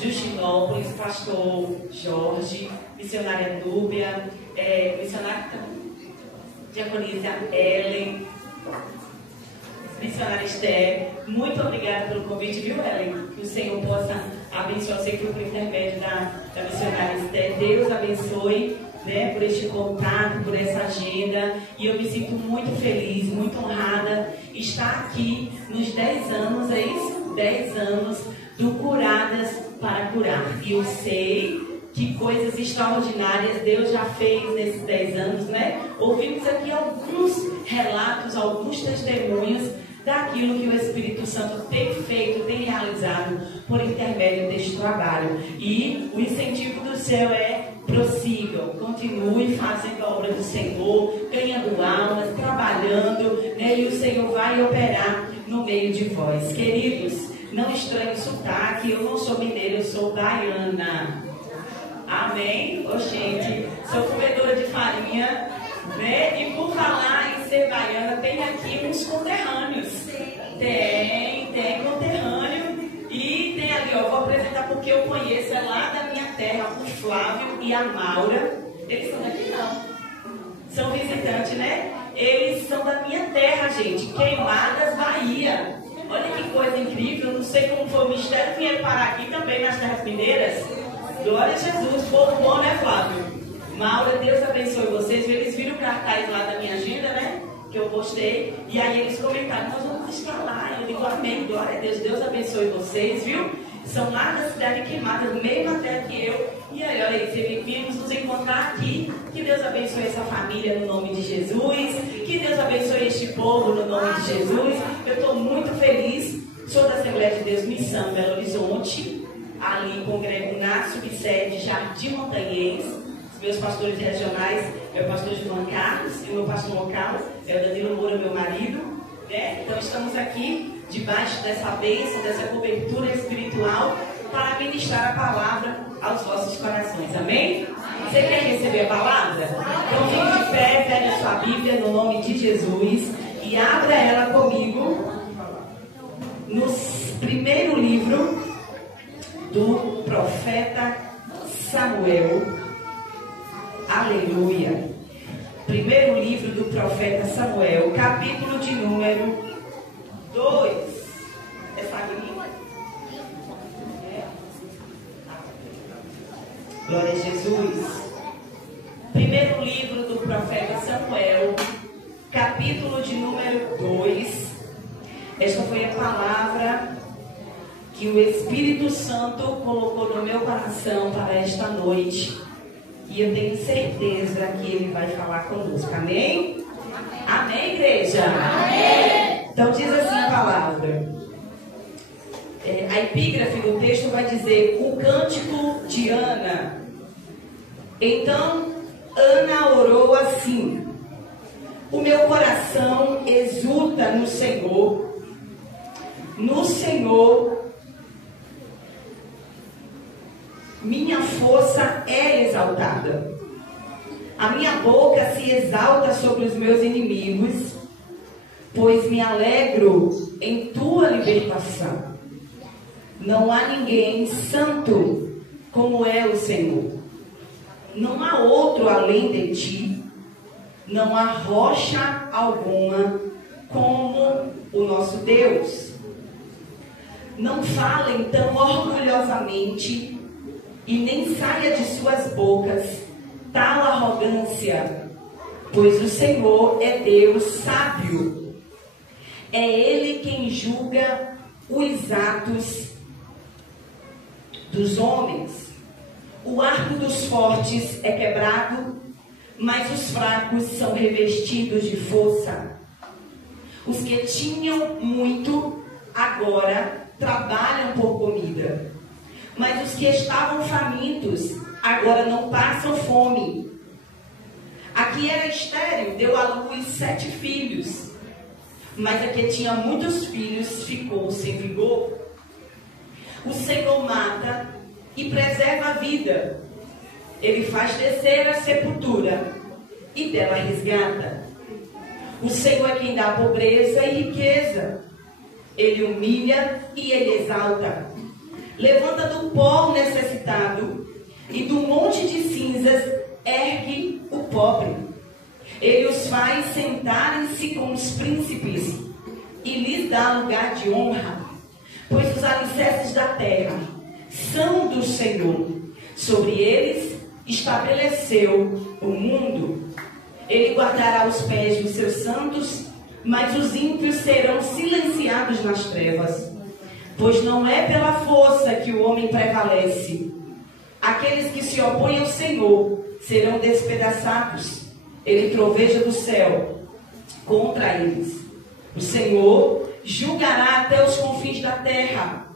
Justinópolis, pastor Jorge, missionária Núbia, missionária diaconisa Ellen, missionária Esther. Muito obrigada pelo convite, viu, Ellen? Que o Senhor possa abençoar você por intermédio da missionária Esther. Deus abençoe, né, por este contato, por essa agenda. E eu me sinto muito feliz, muito honrada estar aqui nos 10 anos, é isso? 10 anos do Curadas para Curar. E eu sei que coisas extraordinárias Deus já fez nesses 10 anos, né? Ouvimos aqui alguns relatos, alguns testemunhos daquilo que o Espírito Santo tem feito, tem realizado por intermédio deste trabalho. E o incentivo do céu é: prossigam, continue fazendo a obra do Senhor, ganhando almas, trabalhando, né? E o Senhor vai operar no meio de vós. Queridos, não estranhe o sotaque, eu não sou mineira, eu sou baiana. Amém? Ô, gente, sou comedora de farinha, né? E por falar em ser baiana, tem aqui uns conterrâneos. Tem conterrâneo. E tem ali, ó, vou apresentar porque eu conheço, é lá da minha terra, o Flávio e a Maura. Eles são daqui não. São visitantes, né? Eles são da minha terra, gente. Queimadas, Bahia. Olha que coisa incrível. Não sei como foi o mistério que vieram parar aqui também nas terras mineiras. Glória a Jesus. Povo bom, né, Flávio? Maura, Deus abençoe vocês. Eles viram o cartaz lá da minha agenda, né? Que eu postei. E aí eles comentaram: nós vamos estar lá. Eu digo: amém, glória a Deus. Deus abençoe vocês, viu? São lá da cidade Queimada, do mesmo terra que eu. E aí, olha aí, vimos nos encontrar aqui. Que Deus abençoe essa família no nome de Jesus. Que Deus abençoe este povo no nome de Jesus. Eu estou muito feliz. Sou da Assembleia de Deus Missão Belo Horizonte. Ali congrego na subsede Jardim Montanhês. Os meus pastores regionais é o pastor João Carlos e o meu pastor local é o Danilo Moura, meu marido, né? Então estamos aqui debaixo dessa bênção, dessa cobertura espiritual para ministrar a palavra aos vossos corações, amém? Você quer receber a palavra? Então fique de pé, pegue a sua Bíblia no nome de Jesus e abra ela comigo no primeiro livro do profeta Samuel. Aleluia. Primeiro livro do profeta Samuel, capítulo de número 2. Essa aqui? Glória a Jesus. Primeiro livro do profeta Samuel, capítulo de número 2. Esta foi a palavra que o Espírito Santo colocou no meu coração para esta noite. E eu tenho certeza que Ele vai falar conosco. Amém? Amém, igreja? Amém! Então diz assim a palavra. A epígrafe do texto vai dizer: o cântico de Ana. Então Ana orou assim: o meu coração exulta no Senhor. No Senhor minha força é exaltada. A minha boca se exalta sobre os meus inimigos, pois me alegro em tua libertação. Não há ninguém santo como é o Senhor. Não há outro além de ti. Não há rocha alguma como o nosso Deus. Não falem tão orgulhosamente e nem saia de suas bocas tal arrogância, pois o Senhor é Deus sábio. É Ele quem julga os atos dos homens. O arco dos fortes é quebrado, mas os fracos são revestidos de força. Os que tinham muito agora trabalham por comida, mas os que estavam famintos agora não passam fome. A que era estéril deu à luz 7 filhos, mas a que tinha muitos filhos ficou sem vigor. O Senhor mata e preserva a vida. Ele faz descer a sepultura e dela resgata. O Senhor é quem dá pobreza e riqueza. Ele humilha e ele exalta. levanta do pó o necessitado, e do monte de cinzas ergue o pobre. Ele os faz sentarem-se com os príncipes, e lhes dá lugar de honra, pois os alicerces da terra são do Senhor. Sobre eles estabeleceu o mundo. Ele guardará os pés dos seus santos, mas os ímpios serão silenciados nas trevas. Pois não é pela força que o homem prevalece. Aqueles que se opõem ao Senhor serão despedaçados. Ele troveja do céu contra eles. O Senhor julgará até os confins da terra.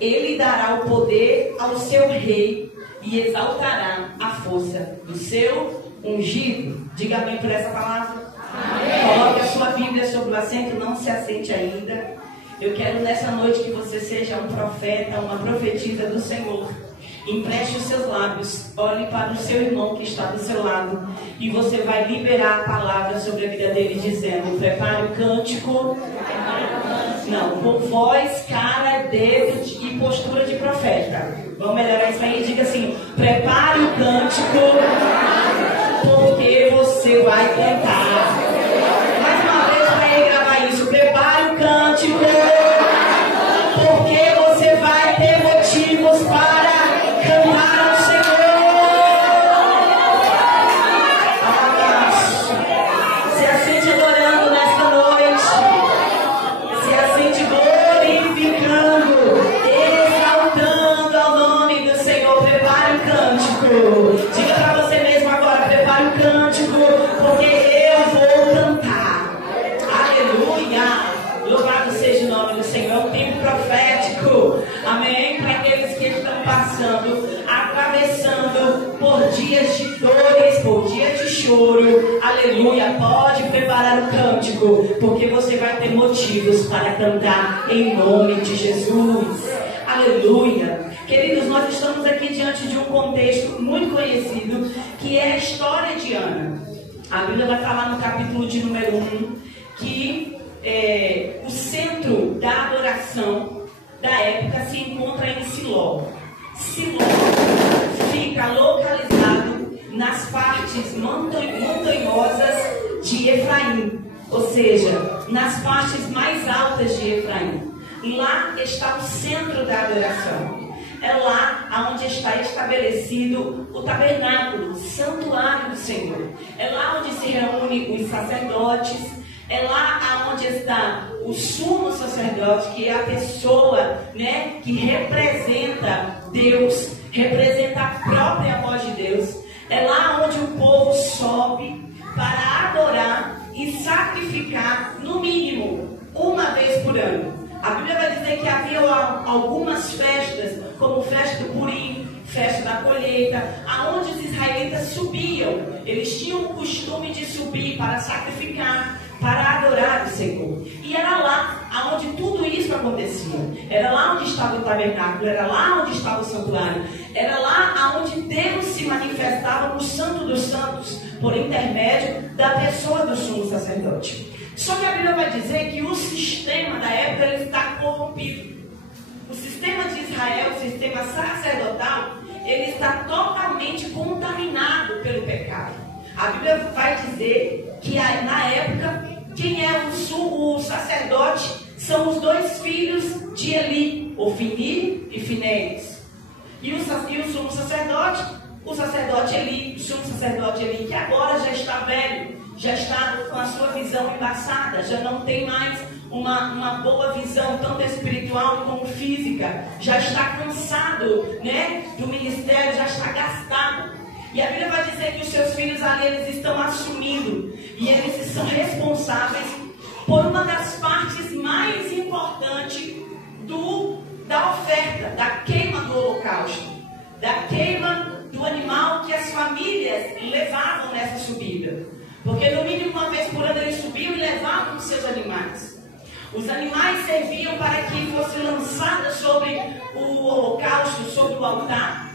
Ele dará o poder ao seu rei e exaltará a força do seu ungido. Diga amém por essa palavra. Amém. Coloque a sua Bíblia sobre o assento, não se assente ainda. Eu quero nessa noite que você seja um profeta, uma profetisa do Senhor. Empreste os seus lábios, olhe para o seu irmão que está do seu lado e você vai liberar a palavra sobre a vida dele, dizendo: prepare o cântico. Não, com voz, cara, dedo e postura de profeta. Vamos melhorar isso aí? Diga assim: prepare o cântico, porque você vai cantar. Mais uma vez para ele gravar isso: prepare o cântico, porque você vai ter motivos para cantar ao Senhor. Se assente adorando nesta noite, se assente glorificando, exaltando ao nome do Senhor. Prepare o cântico. Diga para você mesmo agora: prepare o cântico, porque eu vou cantar. Aleluia. Louvado seja o nome do Senhor. É um tempo profético. Amém. Para aqueles que estão passando, atravessando por dias de dores, por dias de choro. Aleluia. Pode preparar o cântico, porque você vai ter motivos para cantar em nome de Jesus. Aleluia. Queridos, nós estamos aqui diante de um contexto muito conhecido, que é a história de Ana. A Bíblia vai falar no capítulo de número 1 que o centro da adoração da época se encontra em Siló. Siló fica localizado nas partes montanhosas de Efraim, ou seja, nas partes mais altas de Efraim. Lá está o centro da adoração. É lá onde está estabelecido o tabernáculo, o santuário do Senhor. É lá onde se reúnem os sacerdotes. É lá onde está o sumo sacerdote, que é a pessoa, que representa Deus, representa a própria voz de Deus. É lá onde o povo sobe para adorar e sacrificar, no mínimo, uma vez por ano. A Bíblia vai dizer que havia algumas festas, como festa do Purim, festa da colheita, aonde os israelitas subiam. Eles tinham o costume de subir para sacrificar, para adorar o Senhor. E era lá onde tudo isso acontecia. Era lá onde estava o tabernáculo, era lá onde estava o santuário. Era lá onde Deus se manifestava no Santo dos Santos, por intermédio da pessoa do sumo sacerdote. Só que a Bíblia vai dizer que o sistema da época ele está corrompido. O sistema de Israel, o sistema sacerdotal, ele está totalmente contaminado pelo pecado. A Bíblia vai dizer que na época, quem é o sacerdote são os dois filhos de Eli, Ofni e Finéias. E o sumo sacerdote, o sacerdote Eli, o sumo sacerdote Eli, que agora já está velho, já está com a sua visão embaçada, já não tem mais uma boa visão, tanto espiritual como física, já está cansado, do ministério, já está gastado. E a Bíblia vai dizer que os seus filhos ali, eles estão assumindo, e eles são responsáveis por uma das partes mais importantes da oferta, da queima do holocausto, da queima do animal que as famílias levavam nessa subida. Porque no mínimo uma vez por ano eles subiam e levavam os seus animais. Os animais serviam para que fosse lançada sobre o holocausto, sobre o altar.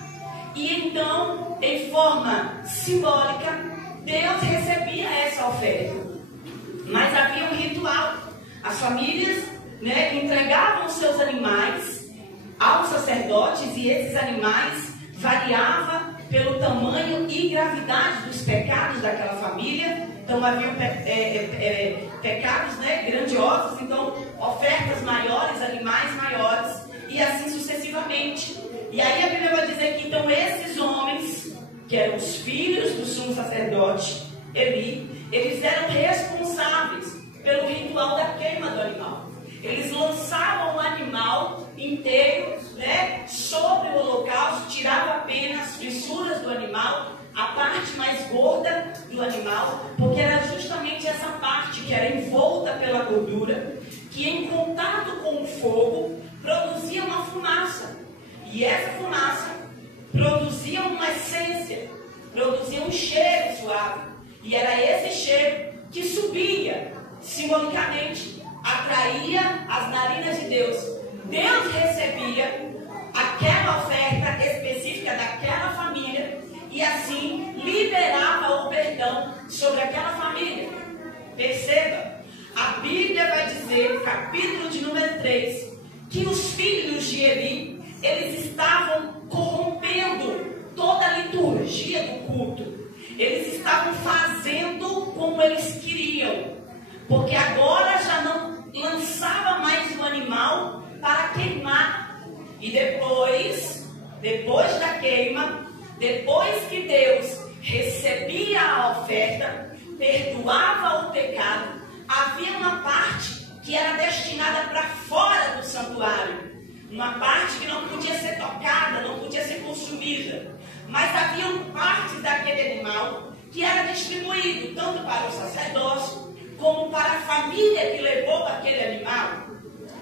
E então, em forma simbólica, Deus recebia essa oferta. Mas havia um ritual. As famílias entregavam os seus animais ao sacerdote. sacerdotes e esses animais variava pelo tamanho e gravidade dos pecados daquela família. Então haviam pecados, né, grandiosos, então ofertas maiores, animais maiores, e assim sucessivamente. E aí a Bíblia vai dizer que então esses homens, que eram os filhos do sumo sacerdote Eli, eles eram responsáveis pelo ritual da queima do animal. Eles lançavam o animal inteiro, né, sobre o holocausto, tiravam apenas as fissuras do animal, a parte mais gorda do animal, porque era justamente essa parte que era envolta pela gordura, que em contato com o fogo produzia uma fumaça. E essa fumaça produzia uma essência, produzia um cheiro suave. E era esse cheiro que subia, simbolicamente, atraía as narinas de Deus. Deus recebia aquela oferta específica daquela família e assim liberava o perdão sobre aquela família. Perceba, a Bíblia vai dizer, capítulo de número 3, que os filhos de Eli, eles estavam corrompendo toda a liturgia do culto. Eles estavam fazendo como eles queriam, porque agora já não lançava mais o animal para queimar. E depois da queima, depois que Deus recebia a oferta, perdoava o pecado, havia uma parte que era destinada para fora do santuário. Uma parte que não podia ser tocada, não podia ser consumida. Mas havia partes daquele animal que era distribuído tanto para o sacerdócio como para a família que levou aquele animal.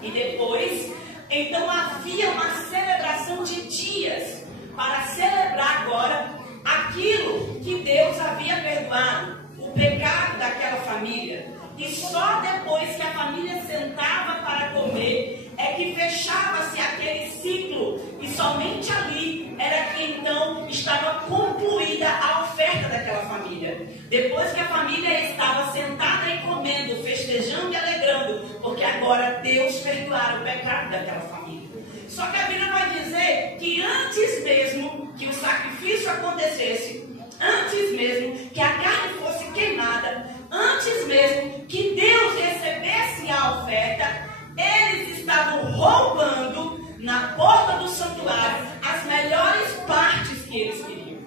E depois, então havia uma celebração de dias para celebrar agora aquilo que Deus havia perdoado, o pecado daquela família. E só depois que a família sentava para comer é que fechava-se aquele ciclo, e somente ali era que então estava concluída a oferta daquela família. Depois que a família estava sentada e comendo, festejando e alegrando, porque agora Deus perdoara o pecado daquela família. Só que a Bíblia vai dizer que antes mesmo que o sacrifício acontecesse, antes mesmo que a carne fosse queimada, antes mesmo que Deus recebesse a oferta, eles estavam roubando na porta do santuário as melhores partes que eles queriam.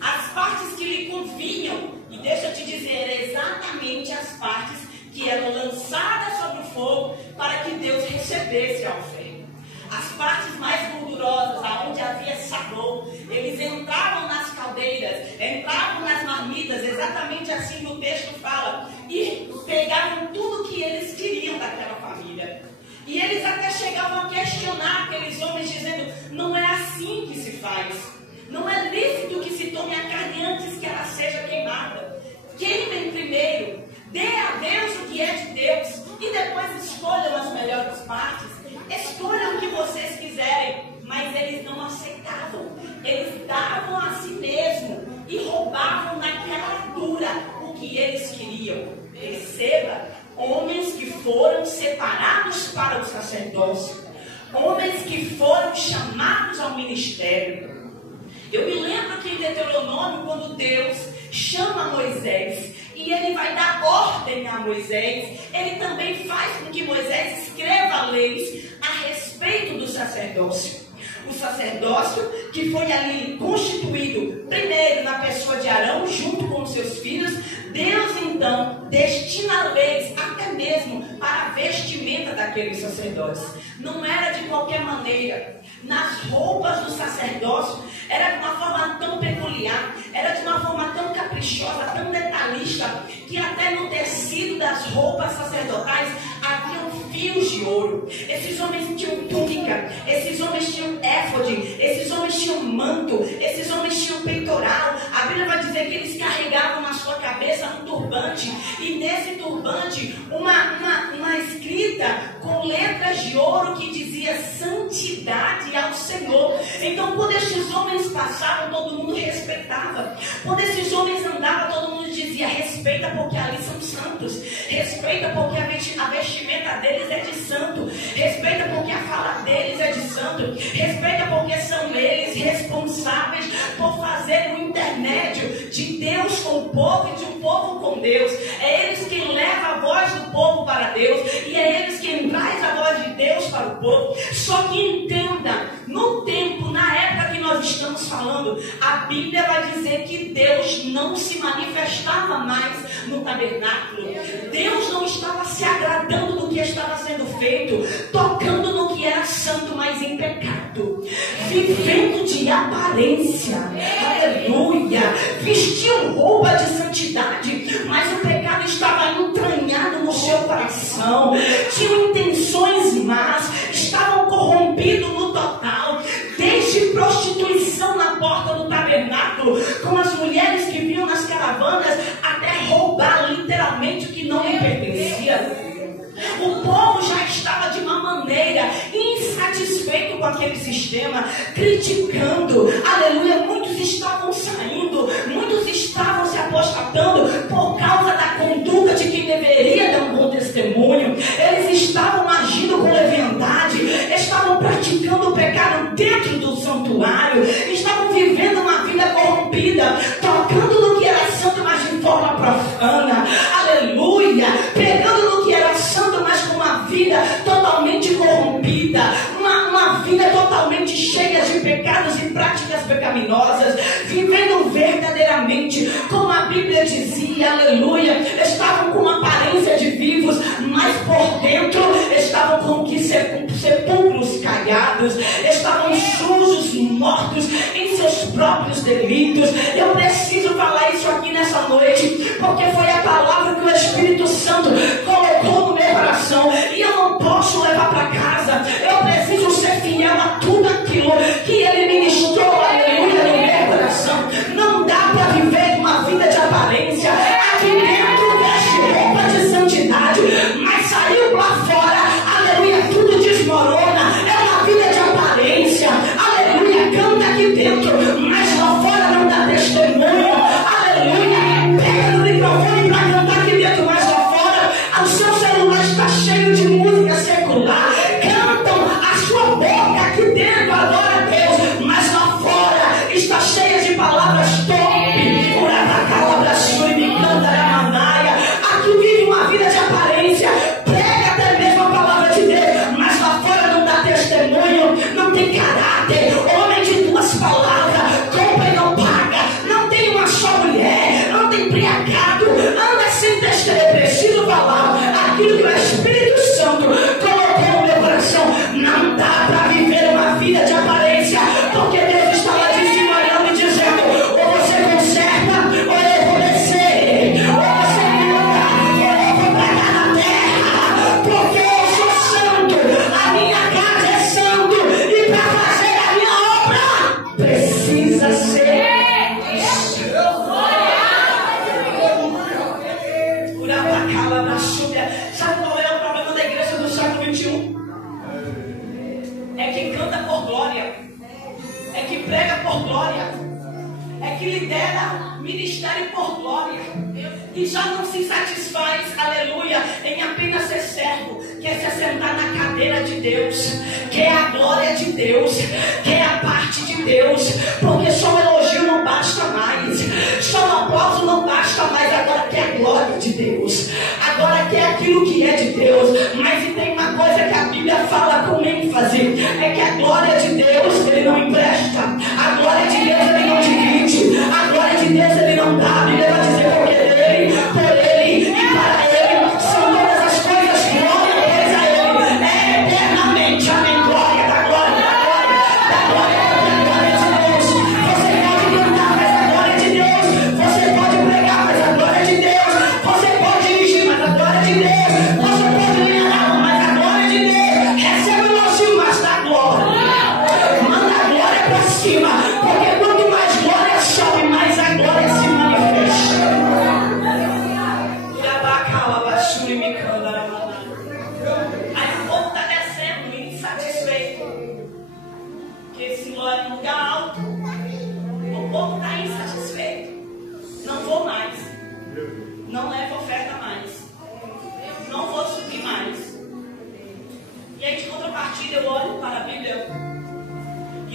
As partes que lhe convinham. E deixa eu te dizer, exatamente as partes que eram lançadas sobre o fogo para que Deus recebesse a oferta. As partes mais gordurosas, aonde havia sabor, eles entravam nas caldeiras, entravam nas marmitas, exatamente assim que o texto fala, e pegavam tudo que eles queriam daquela família. E eles até chegavam a questionar aqueles homens, dizendo: não é assim que se faz, não é lícito que se tome a carne antes que ela seja queimada. Queimem primeiro, dê a Deus o que é de Deus, e depois escolham as melhores partes. Escolham o que vocês quiserem. Mas eles não aceitavam. Eles davam a si mesmo e roubavam na cara dura o que eles queriam. Perceba, homens que foram separados para o sacerdócio, homens que foram chamados ao ministério. Eu me lembro que em Deuteronômio, quando Deus chama Moisés e ele vai dar ordem a Moisés, ele também faz com que Moisés escreva leis a respeito do sacerdócio. O sacerdócio que foi ali constituído primeiro na pessoa de Arão, junto com os seus filhos. Deus então destina leis até mesmo para a vestimenta daqueles sacerdotes. Não era de qualquer maneira. Nas roupas do sacerdócio era de uma forma tão peculiar, era de uma forma tão caprichosa, tão detalhista, que até no tecido das roupas sacerdotais haviam fios de ouro. Esses homens tinham túnica, esses homens tinham éfode, esses homens tinham manto, esses homens tinham peitoral. A Bíblia vai dizer que eles carregavam na sua cabeça um turbante, e nesse turbante uma escrita com letras de ouro que dizia santidade ao Senhor. Então, quando estes homens passavam, todo mundo respeitava. Quando esses homens andavam, todo mundo dizia: respeita porque ali são santos, respeita porque a vestimenta deles é de santo, respeita porque a fala deles é de santo. Santo. Respeita porque são eles responsáveis por fazer o intermédio de Deus com o povo e de um povo com Deus. É eles quem leva a voz do povo para Deus e é eles quem traz a voz de Deus para o povo. Só que entenda, no tempo, na época que nós estamos falando, a Bíblia vai dizer que Deus não se manifestava mais no tabernáculo. Deus não estava se agradando do que estava sendo feito, tocando no que era santo, mas em pecado, vivendo de aparência, aleluia, vestiam roupa de santidade, mas o pecado estava entranhado no seu coração, tinham intenções más, estavam corrompidos no total, desde prostituição na porta do tabernáculo, com as mulheres que vinham nas caravanas, até roubar literalmente o que não lhe pertencia. O povo já estava de uma maneira insatisfeito com aquele sistema, criticando, aleluia, muitos estavam saindo, muitos estavam se apostatando por causa da conduta de quem deveria dar um bom testemunho. Eles estavam agindo com leviandade, estavam praticando o pecado dentro do santuário, estavam vivendo uma vida corrompida, tocando no que era santo, mas de forma profana, aleluia, pegando no que era santo, mas com uma vida totalmente corrompida, uma vida totalmente cheia de pecados e práticas pecaminosas, vivendo verdadeiramente como a Bíblia dizia, aleluia, estavam com uma aparência de vivos, mas por dentro estavam como que sepulcros caiados, estavam sujos, mortos em seus próprios delitos. Eu preciso falar isso aqui nessa noite, porque foi a palavra que o Espírito Santo colocou no meu coração, e eu não posso levar para casa. Eu preciso ser fiel a tudo aquilo que Ele ministrou, aleluia, no meu coração. Não dá para viver uma vida de aparência. Aqui dentro veste roupa de santidade, mas saiu lá fora, aleluia, tudo desmorona. É uma vida de aparência, aleluia, canta aqui dentro, mas lá fora não dá testemunho, aleluia, pega no microfone para cantar aqui dentro, mas lá fora o seu celular está cheio de música secular, cantam a sua boca aqui dentro, adora a Deus, mas lá fora está cheia de palavras top, aqui vive uma vida de aparência, prega até mesmo a palavra de Deus, mas lá fora não dá testemunho, não tem caráter, homem de duas palavras, compra e não paga, não tem uma só mulher, não tem embriagado, anda sem testemunho. Preciso falar aquilo que o Espírito Santo colocou no meu coração. Não dá para viver uma vida de aparência, porque Deus está lá de cima olhando e dizendo: ou você conserta, ou eu vou descer, ou você canta, ou eu vou pregar na terra, porque eu sou santo, a minha casa é santo, e para fazer a minha obra precisa ser. Sabe qual é o problema da igreja do século XXI? É que canta por glória, é que prega por glória, é que lidera ministério por glória, e já não se satisfaz, aleluia, em apenas ser servo, quer se assentar na cadeira de Deus, quer a glória de Deus, quer a parte de Deus, porque só o elogio não basta mais, só o aplauso não basta mais, agora quer a glória de Deus, agora quer aquilo que é de Deus. Mas e tem uma coisa que a Bíblia fala com ênfase, é que a glória de Deus Ele não empresta, a glória de Deus Ele não divide, a glória de Deus Ele não dá. A Bíblia vai dizer: porque dele, por Ele e para Ele são todas as coisas, glória pois a Ele, é eternamente, amém. Glória da glória, da glória, da glória, da glória de Deus. Você pode cantar, mas a glória de Deus, você pode pregar, mas a glória de Deus, você pode dirigir, mas a glória de Deus, você pode liderar, mas a glória de Deus, receba o nosso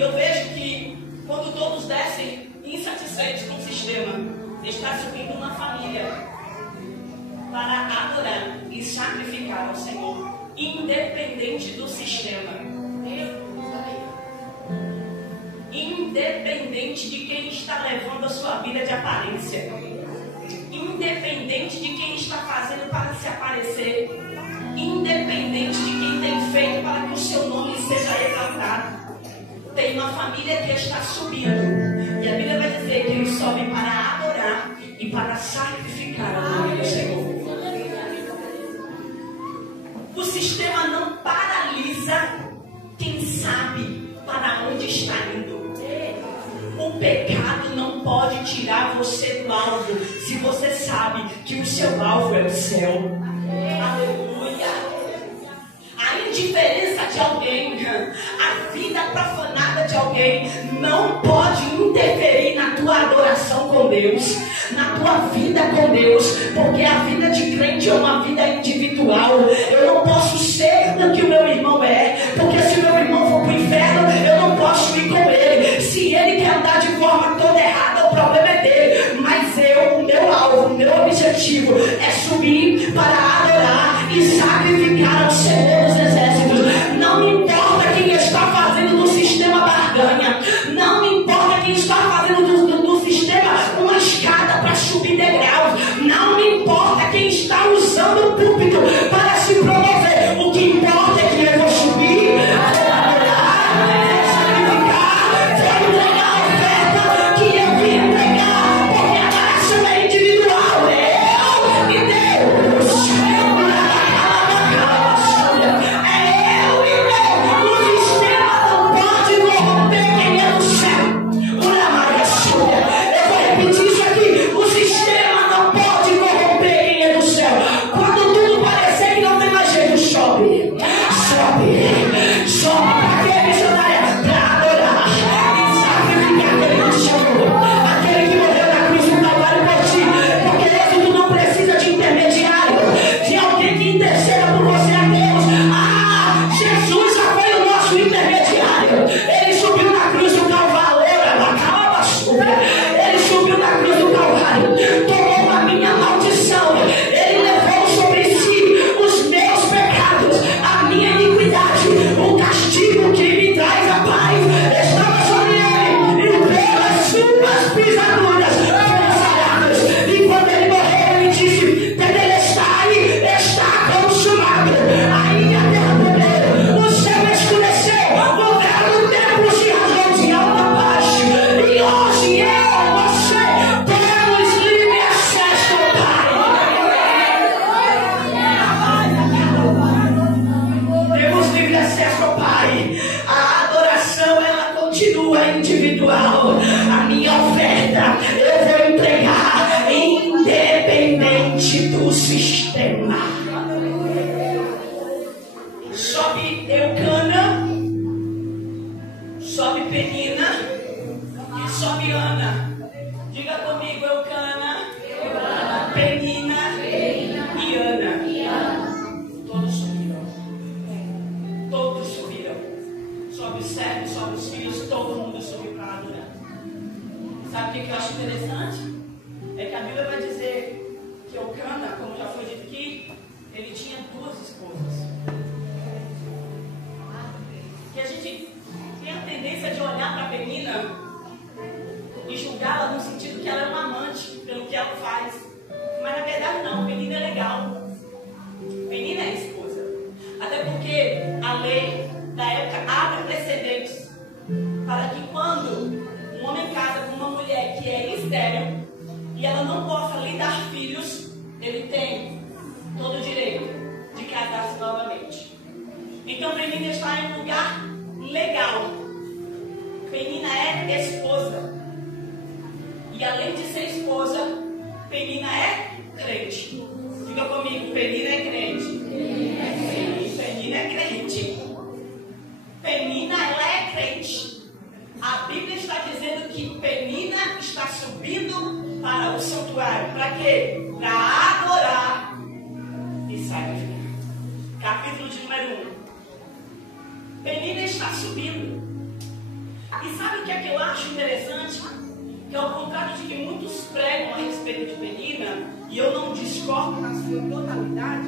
E eu vejo que quando todos descem insatisfeitos com o sistema, está subindo uma família para adorar e sacrificar ao Senhor, independente do sistema, independente de quem está levando a sua vida de aparência, independente de quem está fazendo para se aparecer, independente de quem tem feito para que o seu nome seja exaltado. Tem uma família que está subindo, e a Bíblia vai dizer que eles sobem para adorar e para sacrificar ao nome do Senhor. O sistema não paralisa quem sabe para onde está indo. O pecado não pode tirar você do alvo, se você sabe que o seu alvo é o céu. Aleluia! A indiferença de alguém, a vida profanada de alguém não pode interferir na tua adoração com Deus, na tua vida com Deus, porque a vida de crente é uma vida individual. Eu não posso ser o que o meu irmão é, porque se o meu irmão for para o inferno, eu não posso ir com ele. Se ele quer andar de forma toda errada, o problema é dele. Mas o meu alvo, o meu objetivo é subir para adorar e sacrificar ao Senhor dos Exércitos. Não me importa quem está fazendo do sistema barganha, não me importa quem está fazendo do sistema uma escada para subir degraus, não me importa quem está usando o púlpito para se promover. O que importa é que eu vou subir, vou adorar, vou sacrificar, vou entregar a oferta que eu vim entregar, porque a adoração é individual. Eu e Deus. É eu e Deus. O sistema não pode corromper quem é do céu. Eu vou repetir isso aqui. O sistema não pode corromper quem é do céu. Quando tudo parecer que não tem mais jeito, sobe. Para quê, missionária? Para adorar e sacrificar aquele que te chamou, aquele que morreu na cruz do Calvário por ti. Porque Deus não precisa de intermediário, de alguém que interceda por você a Deus. Jesus já foi o nosso intermediário. Ele subiu na cruz do Calvário. Ele subiu na cruz do Calvário, tomou a minha maldição. Ele levou sobre si os meus pecados, a minha iniquidade. O castigo que me traz a paz estava sobre ele, e pelas suas pisaduras foram sarados. E quando ele morreu, ele disse: Tetelestai, está consumado. Aí a terra tremeu, o céu escureceu, o véu do templo se rasgou de alto a baixo. E hoje eu, você, temos livre acesso ao Pai. Temos livre acesso ao Pai. A adoração, ela continua individual. A minha oferta eu vou entregar independente do sistema. Sobe Eucana, sobe Penina e sobe Ana. Diga comigo: Eucana, Penina e Ana. Todos subiram. Todos subiram. Sobe os servos, sobe os filhos, todo mundo subiu para adorar. Sabe o que eu acho interessante? É que a Bíblia vai dizer que Eucana, como já foi dito aqui, ele tinha 2 esposas. Que a gente tem a tendência de olhar para a Penina e julgá-la no sentido que ela é uma amante pelo que ela faz. Mas na verdade não, Penina é legal. Penina é esposa. Até porque a lei da época abre precedentes para que quando um homem casa com uma mulher que é estéril e ela não possa lhe dar filhos, ele tem todo o direito de casar-se novamente. Então Penina está em um lugar legal. Penina é esposa. E além de ser esposa, Penina é crente. Diga comigo: Penina é crente. Sim, Penina é crente. Penina, ela é crente. A Bíblia está dizendo que Penina está subindo para o santuário. Para quê? Para adorar e sacrificar. Capítulo de número 1. Penina está subindo. E sabe o que é que eu acho interessante? Que ao contrário de que muitos pregam a respeito de Penina, e eu não discordo na sua totalidade,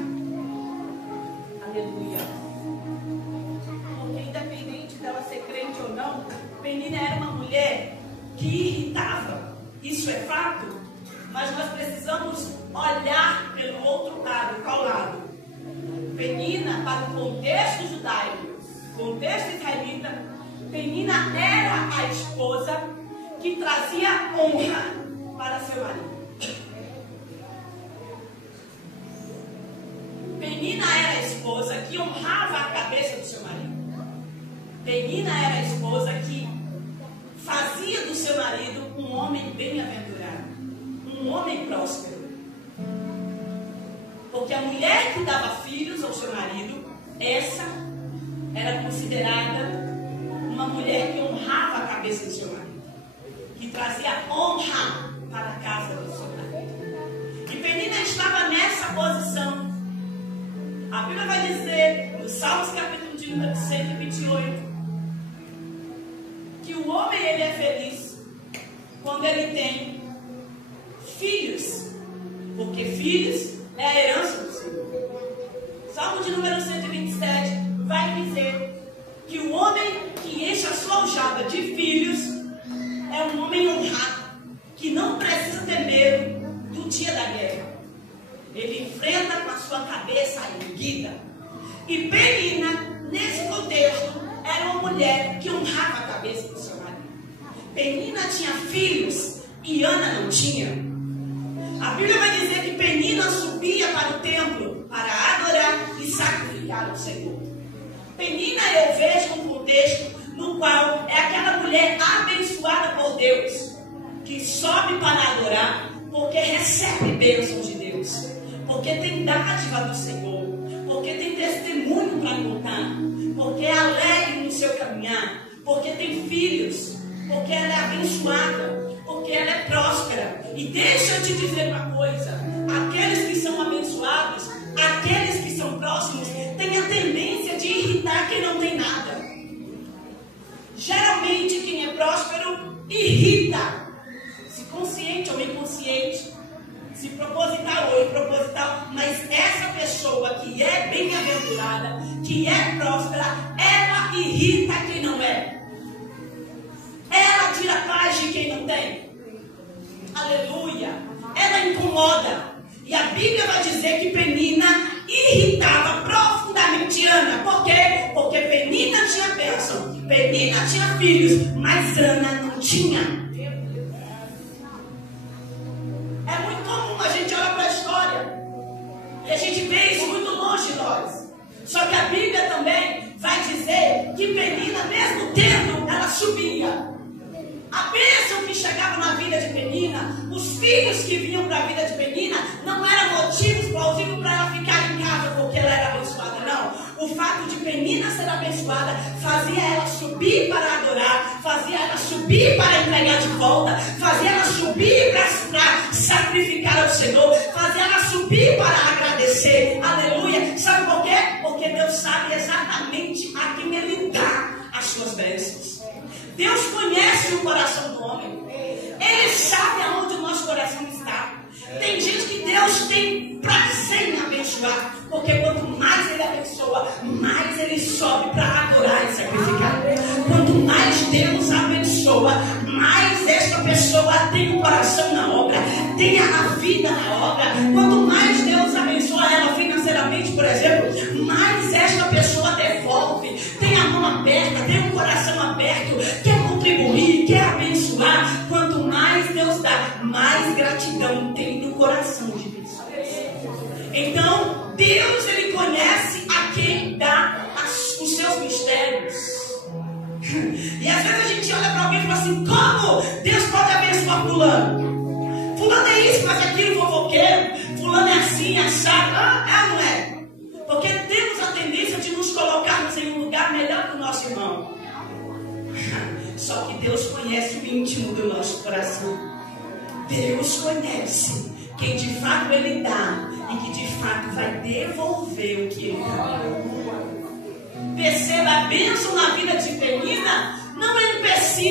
aleluia, porque independente dela ser crente ou não, Penina era uma mulher que irritava, isso é fato, mas nós precisamos olhar pelo outro lado. Qual lado? Penina, para o contexto judaico, contexto israelita, Penina era a esposa que trazia honra para seu marido. Penina era a esposa que honrava a cabeça do seu marido. Penina era a esposa que fazia do seu marido um homem bem-aventurado, um homem próspero. Porque a mulher que dava filhos ao seu marido, essa era considerada uma mulher que honrava a cabeça do seu marido, que trazia honra para a casa do seu marido. E Penina estava nessa posição. A Bíblia vai dizer, no Salmos capítulo de número 128, que o homem ele é feliz quando ele tem filhos, porque filhos é a herança do Senhor. Salmo de número 127 vai dizer que o homem que enche a sua aljava de filhos é um homem honrado, que não precisa ter medo do dia da guerra. Ele enfrenta com a sua cabeça erguida. E Penina, nesse contexto, era uma mulher que honrava a cabeça do seu marido. Penina tinha filhos e Ana não tinha. A Bíblia vai dizer que Penina subia para o templo para adorar e sacrificar ao Senhor. Penina eu vejo um contexto no qual é aquela mulher abençoada por Deus, que sobe para adorar porque recebe bênçãos de Deus, porque tem dádiva do Senhor, porque tem testemunho para contar, porque é alegre no seu caminhar, porque tem filhos, porque ela é abençoada, porque ela é próspera. E deixa eu te dizer uma coisa: aqueles que são abençoados, aqueles que são próximos, têm a tendência de irritar quem não tem nada. Geralmente quem é próspero irrita, se consciente ou inconsciente, se proposital ou improposital, mas essa pessoa que é bem-aventurada, que é próspera, ela irrita quem não é. Ela tira paz de quem não tem. Aleluia. Ela incomoda. E a Bíblia vai dizer que Penina irritava profundamente Ana. Por quê? Porque Penina tinha bênção, Penina tinha filhos, mas Ana não tinha. É muito comum a gente olhar para a história e a gente vê isso muito longe de nós. Só que a Bíblia também vai dizer que Penina, mesmo tendo, ela subia. A bênção que chegava na vida de Penina, os filhos que vinham para a vida de Penina, não eram motivos plausíveis para ela ficar em casa porque ela era abençoada, não. O fato de Penina ser abençoada fazia ela subir para adorar, fazia ela subir para entregar de volta, fazia ela subir para sacrificar ao Senhor, fazia ela subir para agradecer. Aleluia. Sabe por quê? Porque Deus sabe exatamente a quem Ele dá as suas bênçãos. Deus conhece o coração do homem. Ele sabe aonde o nosso coração está. Tem gente que Deus tem prazer em abençoar, porque quanto mais Ele abençoa, mais Ele sobe para adorar e sacrificar. Quanto mais Deus abençoa, mais essa pessoa tem o coração na obra, tem a vida na obra. Quanto mais Deus abençoa ela financeiramente, por exemplo, mais esta pessoa devolve, tem a mão aberta, tem o coração aberto, quer contribuir, quer abençoar. Quanto mais Deus dá, mais gratidão tem no coração de pessoas. Então, Deus, Ele conhece a quem dá os seus mistérios. E às vezes a gente olha para alguém e fala assim: como Deus pode abençoar fulano? Fulano é isso, mas aquilo, fofoqueiro. Fulano é assim, assado. É ou não é? Porque temos a tendência de nos colocarmos em um lugar melhor que o nosso irmão. Só que Deus conhece o íntimo do nosso coração. Deus conhece quem de fato Ele dá e que de fato vai devolver o que Ele dá. Perceba, a bênção na vida de Penina não é empecilho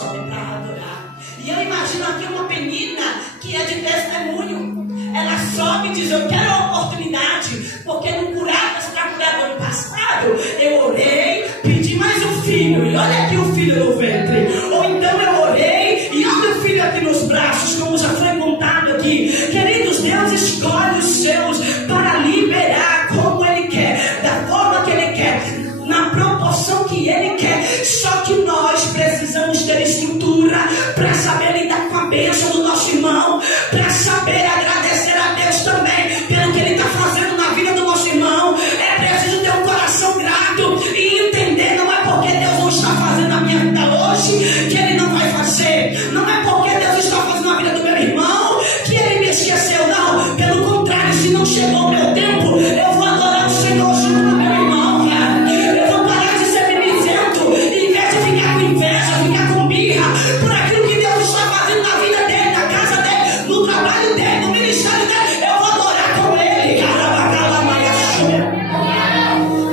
sobe para adorar. E eu imagino aqui uma menina que é de testemunho. Ela sobe e diz: eu quero a oportunidade, porque no Curadas para curar do ano passado, eu orei, pedi mais um filho, e olha aqui o filho no ventre. Ou então eu orei, e olha o filho aqui nos braços, como já foi contado aqui. Queridos, Deus escolhe os seus para liberar como Ele quer, da forma que Ele quer, na proporção que Ele quer. Só que nós precisamos ter estrutura para saber lidar com a bênção do nosso irmão, para saber agradecer a Deus também pelo que Ele está fazendo na vida do nosso irmão. É preciso ter um coração grato e entender: não é porque Deus não está fazendo a minha vida hoje que Ele não vai fazer. Não é porque Deus está fazendo a vida do meu irmão que Ele me esqueceu. Não, pelo contrário, se não chegou o meu tempo, eu vou adorar o Senhor junto com o meu irmão. Eu vou parar de ser mimizento, em vez de ficar com inveja, ficar com birra por aquilo que Deus está fazendo na vida dele, na casa dele, no trabalho dele, no ministério dele. Eu vou adorar com ele.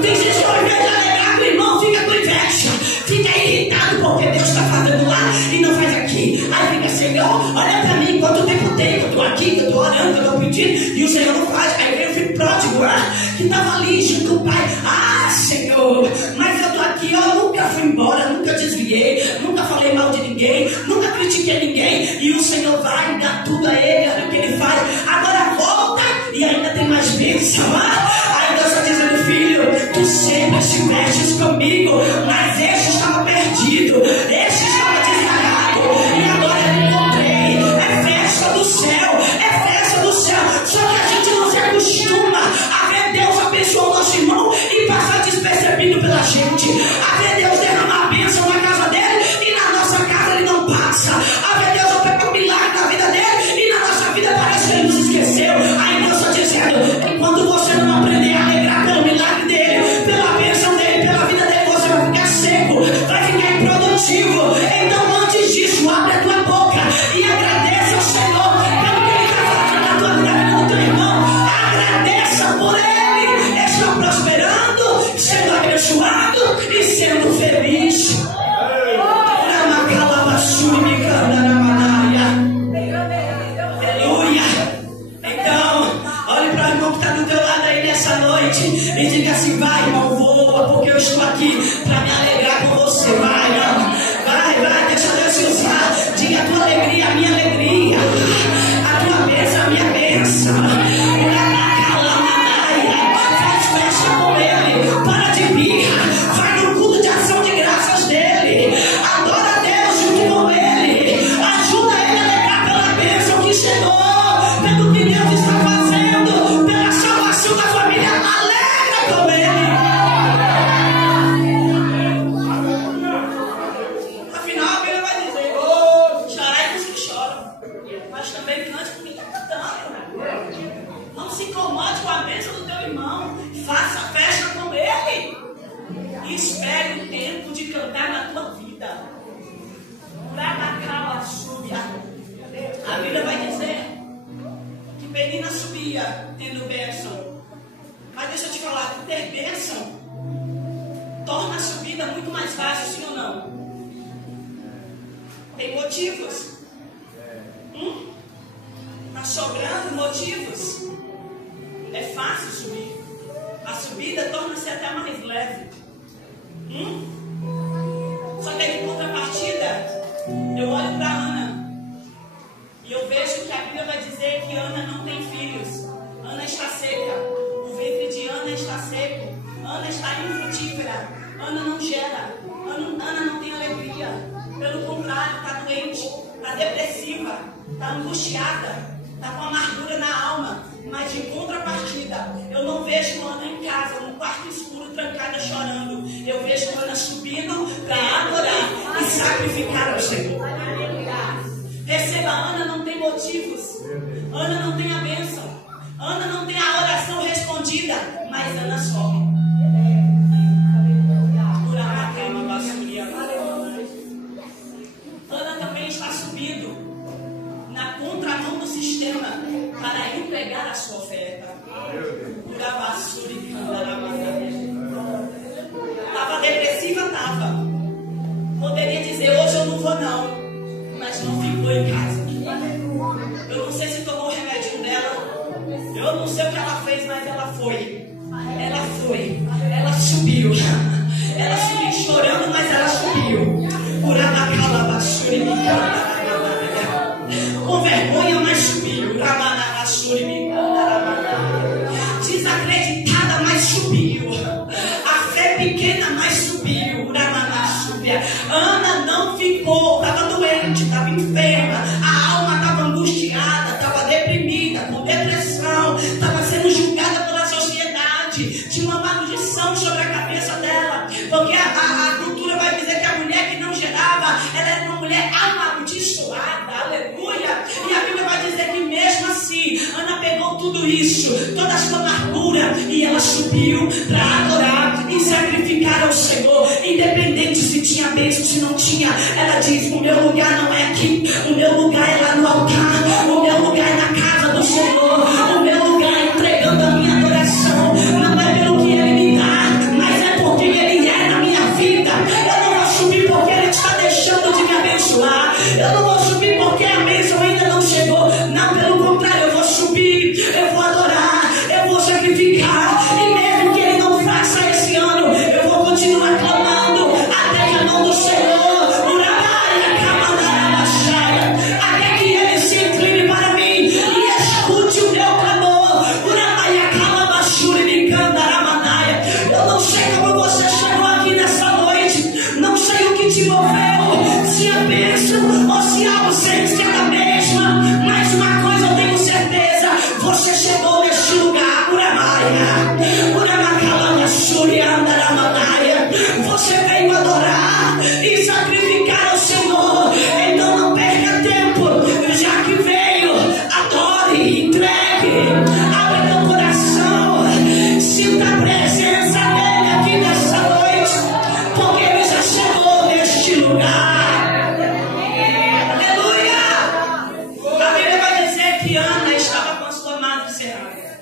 Tem gente que ao invés de alegrar com o irmão, fica com inveja, fica irritado porque Deus está fazendo lá e não faz aqui. Aí fica: Senhor, olha para mim, quanto tempo tem que eu estou aqui, que eu estou orando, que eu estou pedindo, e o Senhor não faz. Aí vem o filho pródigo que estava ali junto com o pai: ah, Senhor, mas eu estou aqui, eu nunca fui embora, nunca desviei, nunca falei mal de ninguém, nunca critiquei ninguém. E o Senhor vai dar tudo a ele, olha o que ele faz. Agora volta e ainda tem mais bênção. Aí Deus está dizendo: filho, tu sempre estivestes comigo, mas este estava perdido, este estava desgarrado, e agora eu encontrei. É festa do céu, é festa do céu. Só que a gente não se acostuma a ver Deus abençoar o nosso irmão e passar despercebido pela gente, a ver Deus derramar a bênção na casa dele e na nossa casa ele não passa, a ver Deus operar um milagre na vida dele e na nossa vida parece que ele nos esqueceu. Aí Deus está dizendo: enquanto você não aprender a alegrar pelo milagre dele, pela bênção dele, pela vida dele, você vai ficar seco, vai ficar improdutivo. Então antes disso, abre a tua boca e agradece ao Senhor pelo que Ele está fazendo na tua vida, na vida do teu irmão. Agradeça por ele estar prosperando, sendo abençoado e sendo feliz. Aleluia. Então, olhe para o irmão que está do teu lado aí nessa noite e diga assim: vai, irmão, voa, porque eu estou aqui para me alegrar com você. Vai, irmão, vai, deixa Deus te usar. Diga: a tua alegria, a minha alegria, a tua bênção, a minha bênção. Faz festa com ele, para de birra, vai no culto de ação de graças dele, adora a Deus junto com ele, ajuda ele a alegrar pela bênção que chegou, pelo que Deus está fazendo, pela salvação da família. Alegra com ele. Afinal, a Bíblia vai dizer: chorai com os que choram, mas também cante com quem está cantando. Não se incomode com a bênção do teu irmão, faça festa com ele e espere o tempo de cantar na tua vida. A Bíblia vai dizer que Penina subia tendo bênção. Mas deixa eu te falar: ter bênção torna a subida muito mais fácil, sim ou não? Tem motivos. Está sobrando motivos. É fácil subir. A subida torna-se até mais leve. Só que em contrapartida, eu olho para Ana e eu vejo que a Bíblia vai dizer que Ana não tem filhos. Ana está seca. O ventre de Ana está seco. Ana está infrutífera. Ana não gera. Ana não tem alegria. Pelo contrário, está doente, está depressiva, está angustiada, está com amargura na alma. Mas em contrapartida, eu não vejo Ana em casa, no quarto escuro, trancada, chorando. Eu vejo Ana subindo para adorar e sacrificar ao Senhor. Perceba, Ana não tem motivos. Ana não tem a bênção. Ana não tem a oração respondida. Mas Ana sobe. Ana também está subindo na contramão do sistema para entregar a sua oferta. Estava depressiva, estava. Poderia dizer: hoje eu não vou não. fez, mas ela foi. Ela subiu. Ela subiu chorando, mas ela subiu. Com vergonha, mas subiu. Desacreditada, mas subiu. A fé pequena, mas subiu. Ana não ficou, estava doente, estava enferma, a alma estava angustiada, estava deprimida, com depressão, estava sendo julgada pela sociedade, tinha uma maldição sobre a cabeça dela, porque a cultura vai dizer que a mulher que não gerava, ela era uma mulher amaldiçoada, aleluia, e a Bíblia vai dizer que mesmo assim, Ana pegou tudo isso, toda a sua amargura, e ela subiu para adorar e sacrificar ao Senhor, independente se tinha bênção, se não tinha. Ela diz: o meu lugar não é aqui, o meu lugar é lá no altar, o meu lugar é na casa do Senhor, o meu lugar é entregando a minha adoração, não é pelo que Ele me dá, mas é porque Ele é na minha vida. Eu não vou subir porque Ele está deixando de me abençoar, eu não vou subir porque a bênção ainda não chegou, não, pelo contrário, eu vou subir, eu vou adorar, eu vou sacrificar, e mesmo que Ele não faça esse ano, eu vou continuar clamando até que a mão do Senhor, até que Ele se incline para mim e escute o meu clamor. Eu não sei como você chegou aqui nessa noite, não sei o que te moveu, se é bênção ou se é ausência da mesma, mas uma coisa eu tenho certeza: você chegou neste lugar, você veio adorar e sacrificar ao Senhor. Então não perca tempo, já que veio, adore, entregue, abre teu coração, sinta a presença dele aqui nessa noite, porque ele já chegou neste lugar. Aleluia! A Bíblia vai dizer que Ana estava com a sua madre cerrada.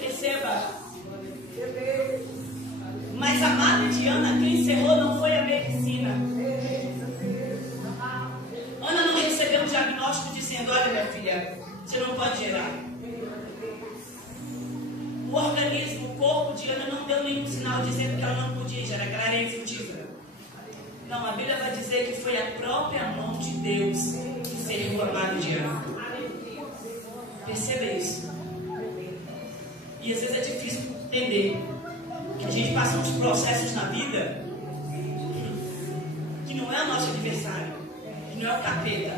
Receba. Mas a madre de Ana, quem encerrou não foi a medicina. Ana não recebeu um diagnóstico dizendo: olha, minha filha, você não pode gerar. O organismo, o corpo de Ana não deu nenhum sinal dizendo que ela não podia gerar, que ela era infrutífera. Não, a Bíblia vai dizer que foi a própria mão de Deus que cerrou a madre de Ana. Perceba isso. E às vezes é difícil entender que a gente passa uns processos na vida que não é o nosso adversário, que não é o capeta.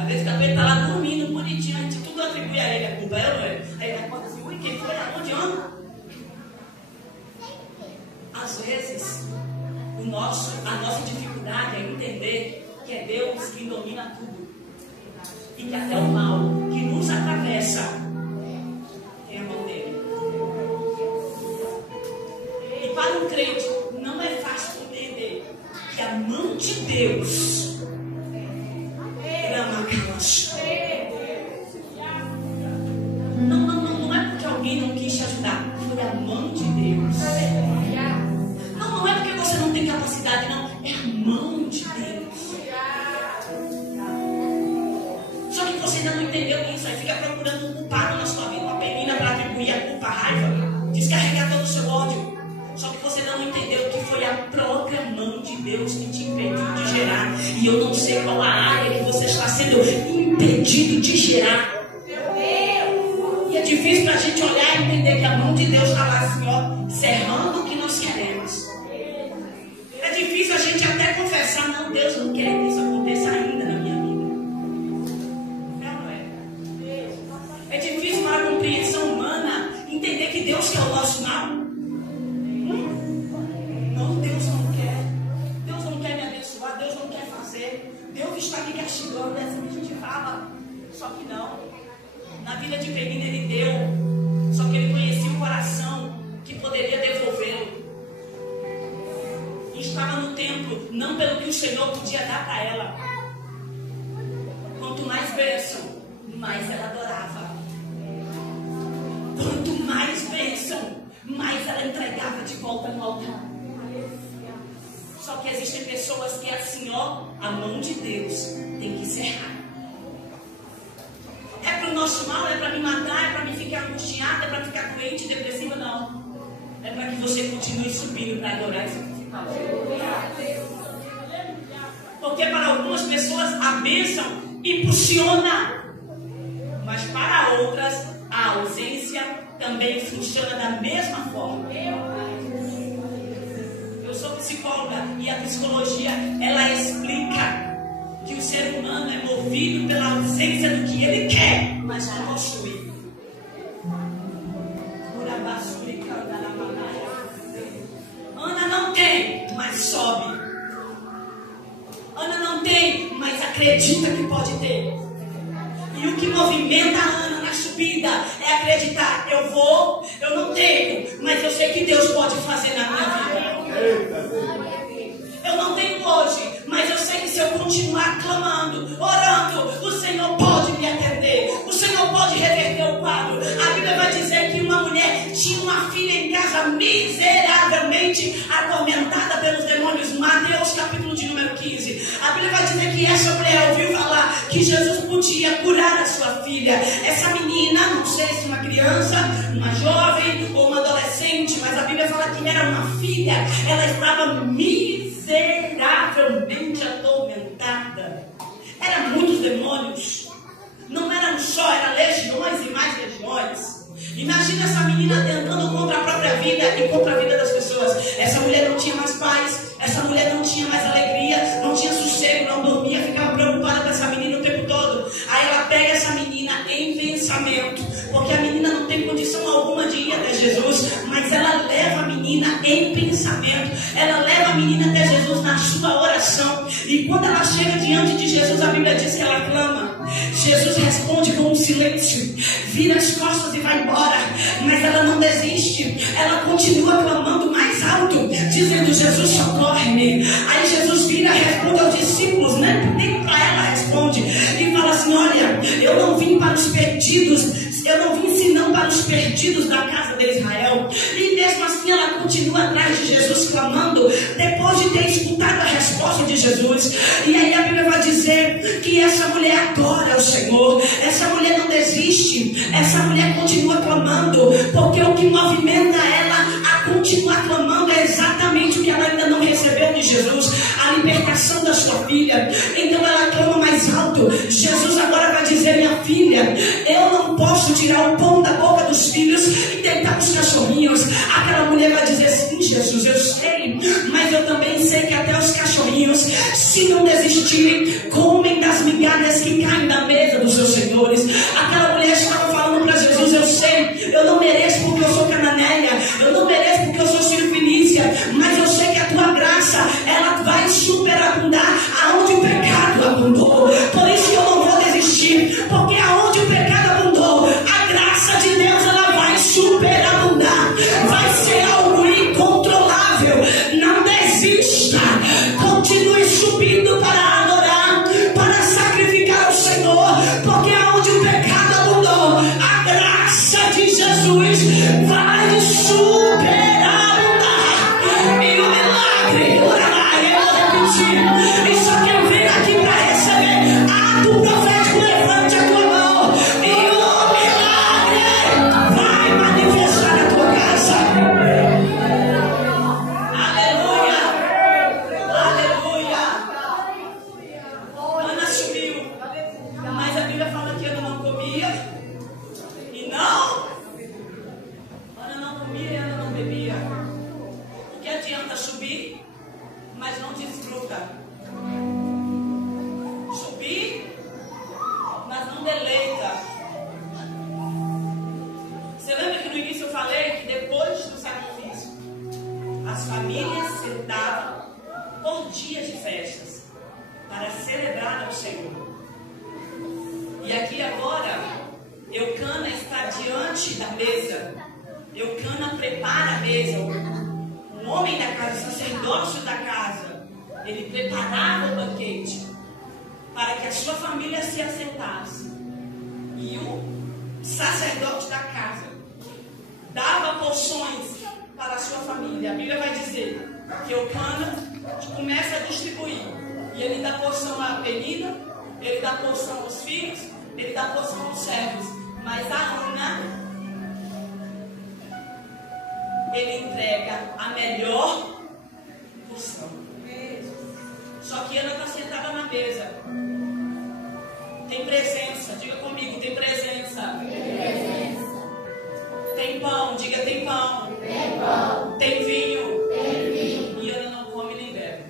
Às vezes o capeta está lá dormindo, bonitinho, a gente tudo atribui a ele a culpa, é ou não é? Aí ele acorda assim: ui, quem foi? Aonde anda? Às vezes a nossa dificuldade é entender que é Deus que domina tudo, e que até o mal que nos atravessa tem a mão dele. E para um crente não é fácil entender que a mão de Deus não é porque alguém não quis te ajudar, foi a mão de Deus. Não é porque você não tem capacidade, não, é a mão de Deus. Só que você ainda não entendeu isso, aí fica procurando um culpado na sua vida, uma penina para atribuir a culpa, a raiva, descarregar todo o seu ódio. Só que você não entendeu que foi a própria mão de Deus que te impediu de gerar. E eu não sei qual a área que você está sendo impedido de gerar. E é difícil para a gente olhar e entender que a mão de Deus está lá assim, ó, cerrando o que nós queremos. É difícil a gente até confessar: não, Deus não quer que isso aconteça ainda na minha vida. Não é? É difícil para a compreensão humana entender que Deus quer o nosso mal. Não, Deus não quer. Deus não quer me abençoar, Deus não quer fazer. Deus está me castigando, é assim que a gente fala. Só que não. Na vida de Penina ele deu, só que ele conhecia o coração que poderia devolvê-lo. E estava no templo, não pelo que o Senhor podia dar para ela. Quanto mais bênção, mais ela adorava. Quanto mais bênção, mais ela entregava de volta no altar. Só que existem pessoas que assim, ó, a mão de Deus tem que cerrar. É o nosso mal, é para me matar, é para me ficar angustiada, é para ficar doente, depressiva, não. É para que você continue subindo para adorar esse principal. Porque para algumas pessoas a bênção impulsiona, mas para outras a ausência também funciona da mesma forma. Eu sou psicóloga e a psicologia, ela explica que o ser humano é movido pela ausência do que ele quer, mas não possui. Ana não tem, mas sobe. Ana não tem, mas acredita que pode ter. E o que movimenta a Ana na subida é acreditar. Eu não tenho, mas eu sei que Deus pode fazer na minha vida. Eu não tenho hoje, mas eu sei que se eu continuar clamando, orando, o Senhor pode me atender. O Senhor pode reverter o quadro. A Bíblia vai dizer que uma mulher tinha uma filha em casa miseravelmente atormentada pelos demônios. Mateus capítulo de número 15. A Bíblia vai dizer que essa mulher ouviu falar que Jesus podia curar a sua filha. Essa menina, não sei se uma criança, uma jovem ou uma adolescente, mas a Bíblia fala que era uma filha. Ela estava miseravelmente atormentada. Eram muitos demônios. Não eram só, eram legiões e mais legiões. Imagina essa menina tentando contra a própria vida e contra a vida das pessoas. Essa mulher não tinha mais paz, essa mulher não tinha mais alegria, não tinha sossego, não dormia, ficava preocupada com essa menina o tempo todo. Aí ela pega essa menina em pensamento, porque a menina não tem condição alguma de ir até Jesus, mas ela leva a menina em pensamento, ela leva a menina até Jesus na sua oração. E quando ela chega diante de Jesus, a Bíblia diz que ela clama. Jesus responde com um silêncio, vira as costas e vai embora, mas ela não desiste, ela continua clamando mais alto, dizendo: Jesus, socorre-me. Aí Jesus vira e responde aos discípulos, nem para ela responde, e fala assim: olha, eu não vim para os perdidos, eu não vim senão para os perdidos da casa de Israel. E mesmo assim ela continua atrás de Jesus clamando, depois de ter escutado a resposta de Jesus. E aí a Bíblia vai dizer que essa mulher adora o Senhor, essa mulher não desiste, essa mulher continua clamando, porque o que movimenta ela a continuar clamando é exatamente o que ela ainda não recebeu de Jesus, a libertação da sua filha. Então ela clama mais alto. Jesus agora vai dizer: minha filha, eu não posso tirar o pão da boca dos filhos e deitar os cachorrinhos. Aquela mulher vai dizer: sim, Jesus, eu sei, mas eu também sei que até os cachorrinhos, se não desistirem, comem das migalhas que caem da mesa dos seus senhores. Aquela mulher estava falando para Jesus: eu sei, eu não mereço porque eu sou cananeia, eu não mereço porque eu sou sírio-fenícia, mas eu sei que a tua graça, ela vai superabundar aonde o pecado abundou. Por isso que eu não vou desistir, porque aonde o pecado abundou, a graça de Deus, ela vai superabundar, vai ser algo incontrolável. Não desista, continue subindo para adorar, para sacrificar ao Senhor, porque aonde o pecado abundou, a graça de Jesus vai superabundar. E o milagre, eu vou repetir, e só quem vem aqui para receber ato profético, levante a tua mão, e o milagre vai manifestar na tua casa. Aleluia, aleluia. Ana subiu, mas a Bíblia fala que Ana não comia, e não, Ana não comia e Ana não bebia. O que adianta subir, mas não desfruta? Subir, mas não deleita. Você lembra que no início eu falei que depois do sacrifício, as famílias sentavam por dias de festas para celebrar ao Senhor. E aqui agora, Eucana está diante da mesa. Eucana prepara a mesa. O homem da casa, o sacerdócio da casa, ele preparava o banquete para que a sua família se assentasse. E o sacerdote da casa dava porções para a sua família. A Bíblia vai dizer que Eucana começa a distribuir. E ele dá porção à Penina, ele dá porção aos filhos, Ele dá porção aos servos. Mas a Ana, ele entrega a melhor porção. Só que Ana está sentada na mesa. Tem presença, diga comigo, tem presença. Tem pão, diga tem pão. Tem vinho. E Ana não come nem bebe.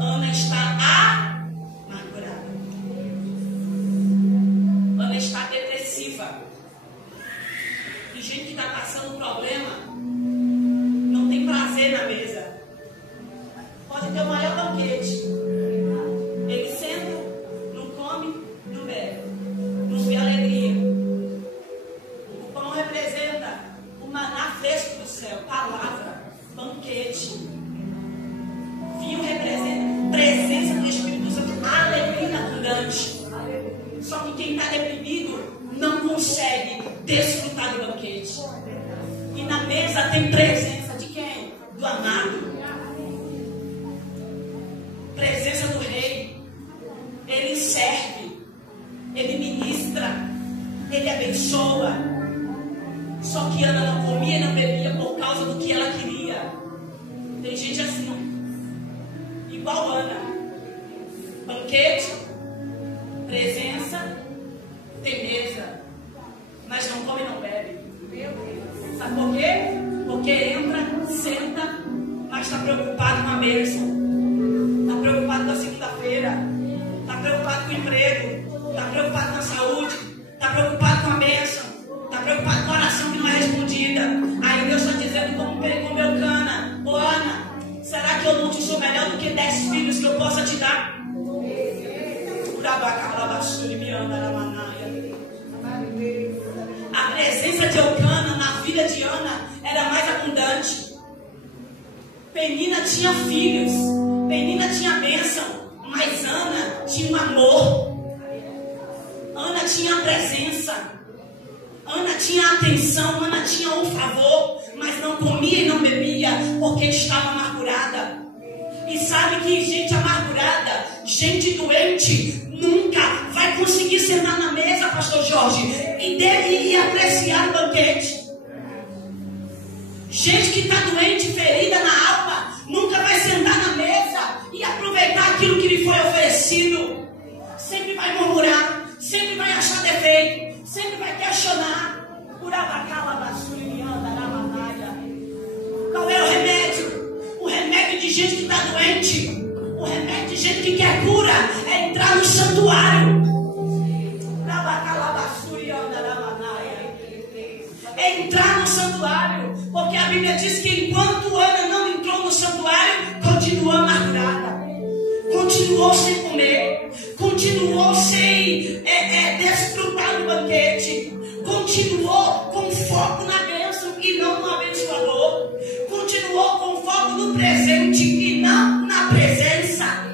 Ana está amargurada. Ana está depressiva. E gente que está passando um problema não tem prazer na mesa. Pode ter o maior banquete. Ele senta, não come, não bebe. Não vê alegria. O pão representa o maná fresco do céu. Palavra, banquete. Vinho representa presença do Espírito Santo. Alegria abundante. Só que quem está deprimido não consegue desfrutar do banquete. E na mesa tem presença de quem? Do amado. Presença do rei. Ele serve. Ele ministra. Ele abençoa. Só que Ana não comia e não bebia por causa do que ela queria. Tem gente assim, igual Ana. Banquete, presença, tem mesa, mas não come e não bebe. Sabe por quê? Porque entra, senta, mas está preocupado com a bênção. Está preocupado com a segunda-feira. Está preocupado com o emprego. Está preocupado com a saúde. Está preocupado com a bênção. Está preocupado com a oração que não é respondida. Aí Deus está dizendo como Eucana: ô Ana, será que eu não te sou melhor do que 10 filhos que eu possa te dar? A presença de Eucana na vida de Ana era mais abundante. Penina tinha filhos, Penina tinha bênção, mas Ana tinha um amor. Ana tinha a presença, Ana tinha a atenção, Ana tinha um favor, mas não comia e não bebia porque estava amargurada. E sabe que gente amargurada, gente doente, nunca vai conseguir sentar na mesa, pastor Jorge, e apreciar o banquete. Gente que está doente, ferida na alma, nunca vai sentar na mesa e aproveitar aquilo que lhe foi oferecido. Sempre vai murmurar, sempre vai achar defeito, sempre vai questionar. Qual é o remédio? O remédio de gente que está doente, o remédio de gente que quer cura é entrar no santuário. É entrar no santuário, porque a Bíblia diz que enquanto Ana não entrou no santuário, continuou amargurada, continuou sem comer, continuou sem desfrutar do banquete, continuou com foco na bênção e não no abençoador, continuou com foco no presente e não na presença.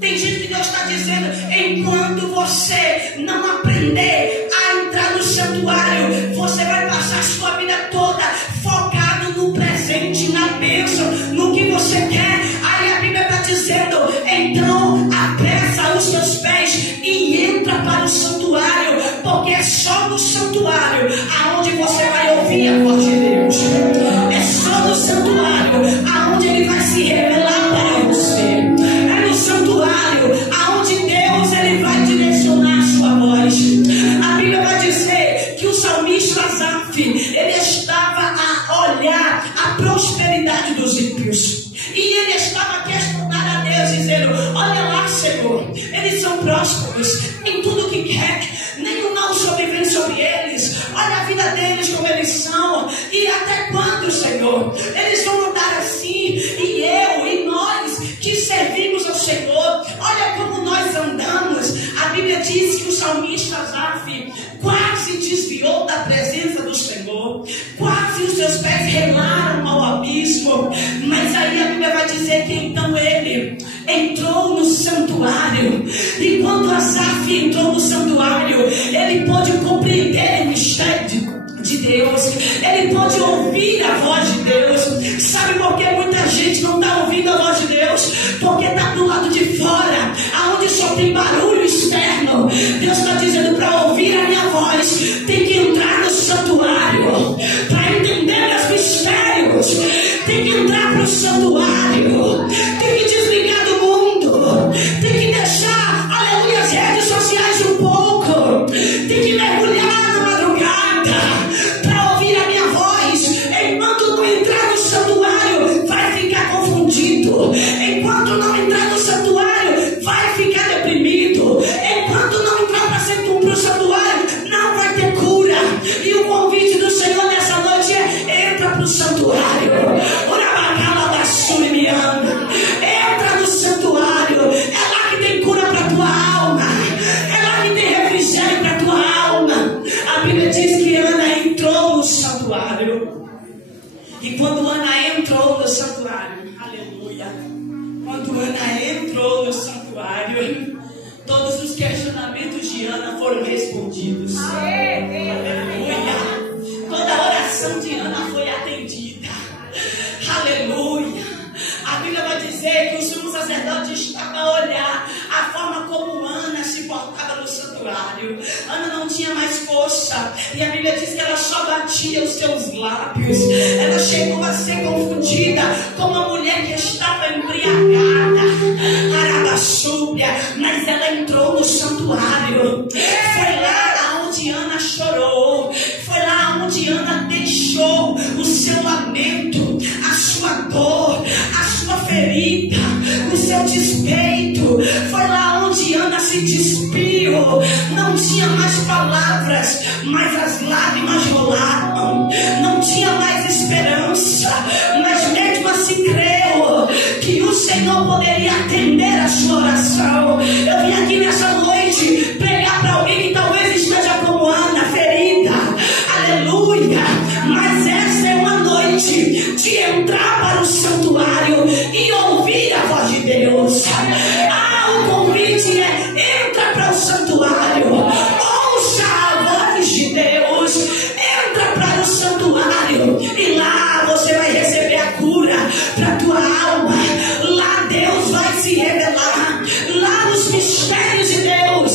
Tem gente que Deus está dizendo: enquanto você não aprender a entrar no santuário, você vai passar a sua vida toda focado no presente, na bênção, no que você quer. Aí a Bíblia está dizendo: então apressa os seus pés e entra para o santuário, porque é só no santuário aonde você vai ouvir a voz de Deus. É só no santuário aonde Ele vai se revelar para você. É no santuário aonde Deus Ele vai direcionar a sua voz. A Bíblia vai dizer que o salmista Asaf, ele estava a olhar a prosperidade dos ímpios, e ele estava a questionar a Deus, dizendo: olha lá, Senhor, eles são prósperos em tudo que quer, nenhum mal sobrevém sobre eles. Olha a vida deles como eles são, e até quando, Senhor, eles vão andar assim? E eu e nós que servimos ao Senhor, olha como nós andamos. A Bíblia diz que o salmista Asaf quase desviou da presença do Senhor, quase os seus pés relaram ao abismo. Mas aí a Bíblia vai dizer que então ele entrou no santuário, e quando Asaf entrou no santuário, ele pôde compreender o mistério de Deus, ele pode ouvir a voz de Deus. Sabe por que muita gente não está ouvindo a voz de Deus? Porque está do lado de fora, aonde só tem barulho externo. E quando Ana entrou no santuário, aleluia, quando Ana entrou no santuário, todos os questionamentos de Ana foram respondidos. Aleluia. Toda a oração de Ana foi atendida. Aleluia. A Bíblia vai dizer que o sumo sacerdote estava a olhar a forma como Ana se portava no santuário. Ana não tinha mais força. E a Bíblia diz que ela só batia os seus lábios. Ela chegou a ser confundida com uma mulher que estava embriagada. Arabaçúbia. Mas ela entrou no santuário. Foi lá onde Ana chorou. Foi lá onde Ana deixou o seu lamento, a sua dor, a sua ferida, o seu despeito. Foi lá onde Ana se despiu. Não tinha mais palavras, mas as lágrimas rolavam. Não tinha mais esperança, mas mesmo assim creu que o Senhor poderia atender a sua oração. Eu vim aqui nessa noite pregar para alguém que talvez esteja como Ana, ferida. Aleluia. Mas essa é uma noite de entrar para o santuário e ouvir a voz de Deus. O convite é: entra para o santuário, ouça a voz de Deus, entra para o santuário e lá você vai receber a cura para a tua alma. Lá Deus vai se revelar. Lá os mistérios de Deus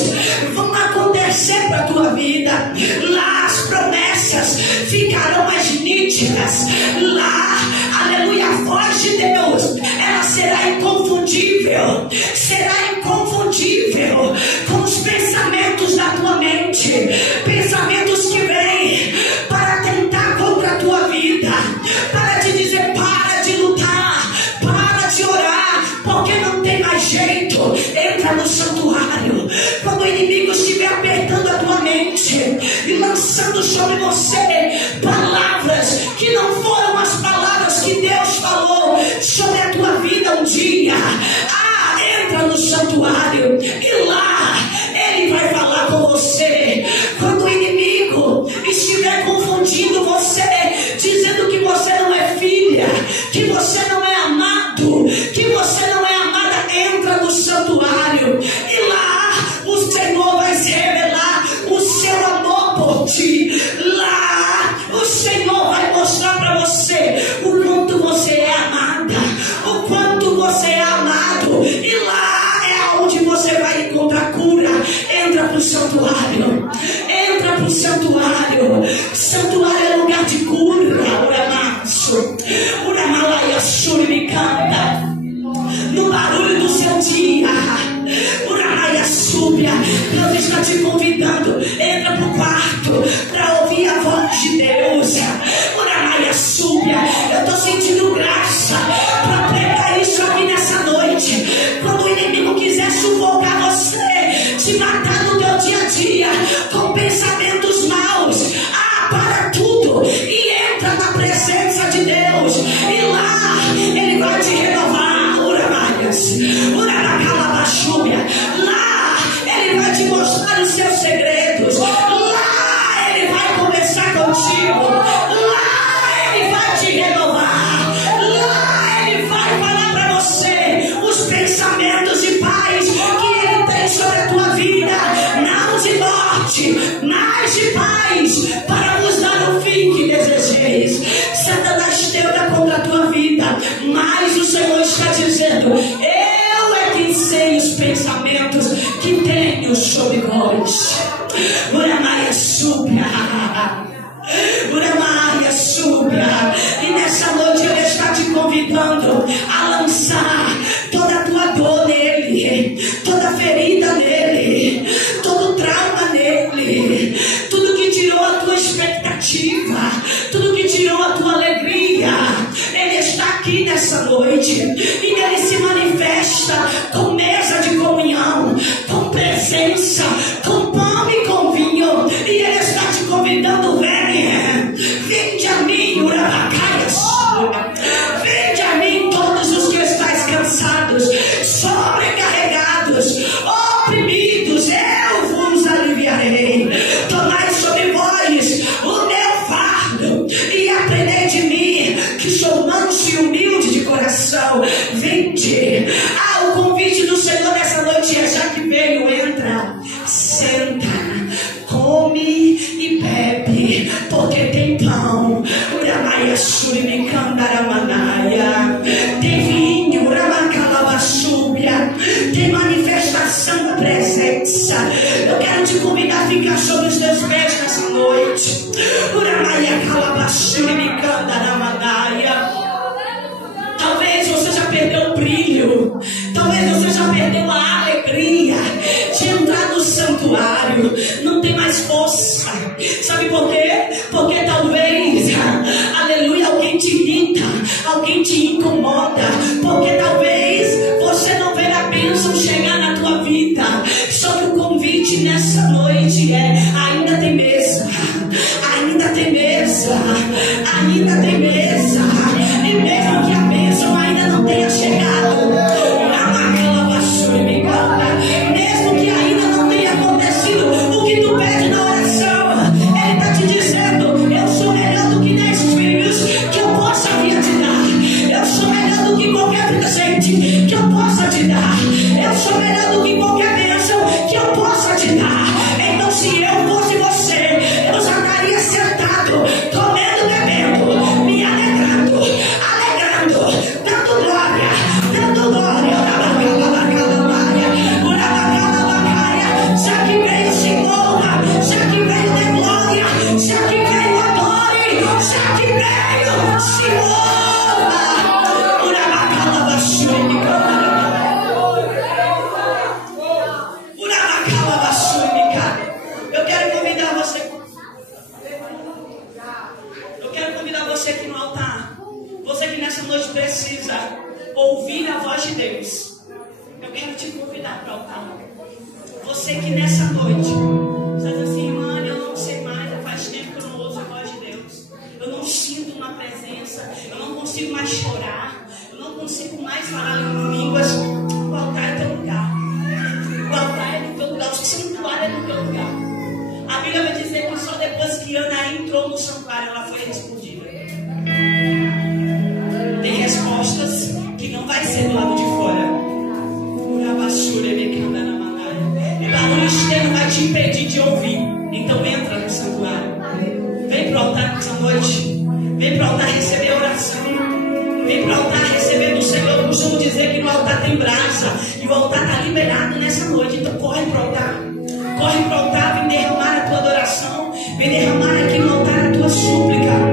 vão acontecer para a tua vida. Lá as promessas ficarão mais nítidas. Lá, aleluia, a voz de Deus, ela será inconfundível. Será inconfundível com os pensamentos da tua mente. Pensamentos que vêm para tentar contra a tua vida, para te dizer: para de lutar, para de orar, porque não tem mais jeito. Entra no santuário. Quando o inimigo estiver apertando a tua mente e lançando sobre você palavras que não foram as palavras que Deus falou sobre a tua vida um dia, entra no santuário e lá Ele vai falar com você. Quando o inimigo estiver confundindo você, dizendo que você não é filha, que você não é amado, que você não é amada, entra no santuário e lá o Senhor vai se revelar o seu amor por ti. Lá o Senhor vai mostrar para você o quanto você é amada, o quanto você é amado. E lá é onde você vai encontrar cura. Entra para o santuário. Entra para o santuário. Santuário é lugar de cura. Uramanso, Uramalaia Suribicanda. No barulho do seu dia, Uramalaia Súbia, Deus está te convidando. Entra para o quarto para ouvir a voz de Deus. Uramalaia Súbia, eu estou sentindo graça para pregar isso aqui nessa noite. Quando o inimigo quiser sufocar você, te matar no teu dia a dia com pensamentos maus, para tudo e entra na presença de Deus. E lá Ele vai te renovar. Lá Ele vai te mostrar os seus segredos. Lá Ele vai conversar contigo. Lá Ele vai te renovar. Lá Ele vai falar para você os pensamentos de paz que Ele tem sobre a tua vida. Não de morte, mas de paz, para vos dar o fim que desejeis. Satanás tenta contra a tua vida, mas o Senhor está dizendo: eu é quem sei os pensamentos que tenho sobre vós. Uramaia Súbia, Uramaia Súbia. E nessa noite Ele está te convidando a lançar toda a tua dor nele, toda a ferida nele, todo o trauma nele, tudo que tirou a tua expectativa, tudo que tirou a tua alegria. Ele está aqui nessa noite e Ele se manifesta com mesa de comunhão, com presença, com pão e com vinho. E Ele está te convidando: vinde a mim, Urabacaias, vinde a mim todos os que estáis cansados, sobrecarregados, oprimidos, eu vos aliviarei. Tomai sobre vós o meu fardo e aprendei de mim, que sou manso e humilde de coração. Vinde. O convite do Senhor nessa noite é: já que veio, entra, senta, come e bebe, porque tem pão, tem vinho, tem manifestação da presença. Eu quero te convidar a ficar sobre os teus pés nessa noite. Talvez você já perdeu o brilho, talvez você já perdeu a alegria de entrar no santuário, não tem mais força. Sabe por quê? Porque talvez, aleluia, alguém te irrita, alguém te incomoda, porque talvez você não vê a bênção chegar na tua vida. Só que o convite nessa noite é: ainda tem mesa, ainda tem mesa, ainda tem mesa. E mesmo que a bênção ainda não tenha chegado, mesmo que ainda não tenha acontecido o que tu pede na oração, Ele está te dizendo: eu sou melhor do que Nesfirius, que eu possa vir te dar. Eu sou melhor do que qualquer presente que eu possa te dar. Eu sou melhor do que qualquer bênção que eu possa te dar. Então, se eu fosse você, eu já estaria sentado, comendo, bebendo, me alegrando, dando glória, dando glória. Já que veio, se honra, já que veio, dê glória, já que veio, adore, já que veio, se honra. Eu quero convidar você aqui no altar, você que nessa noite precisa ouvir a voz de Deus. Eu quero te convidar para o altar. Você que nessa noite diz assim: mano, eu não sei mais, faz tempo que eu não ouço a voz de Deus, eu não sinto uma presença, eu não consigo mais chorar, eu não consigo mais falar em línguas. O altar é teu lugar, o altar é do teu lugar, o santuário é do teu lugar. A Bíblia vai dizer que só depois que Ana entrou no santuário ela foi respondida. Tem respostas que não vai ser do lado de fora. E barulho externo vai te impedir de ouvir. Então entra no santuário. Vem para o altar nessa noite. Vem para o altar receber oração. Vem para o altar receber do Senhor. Eu costumo dizer que no altar tem brasa. E o altar está liberado nessa noite. Então corre para o altar. Corre para o altar. Vem derramar a tua adoração. Vem derramar aqui no altar a tua súplica.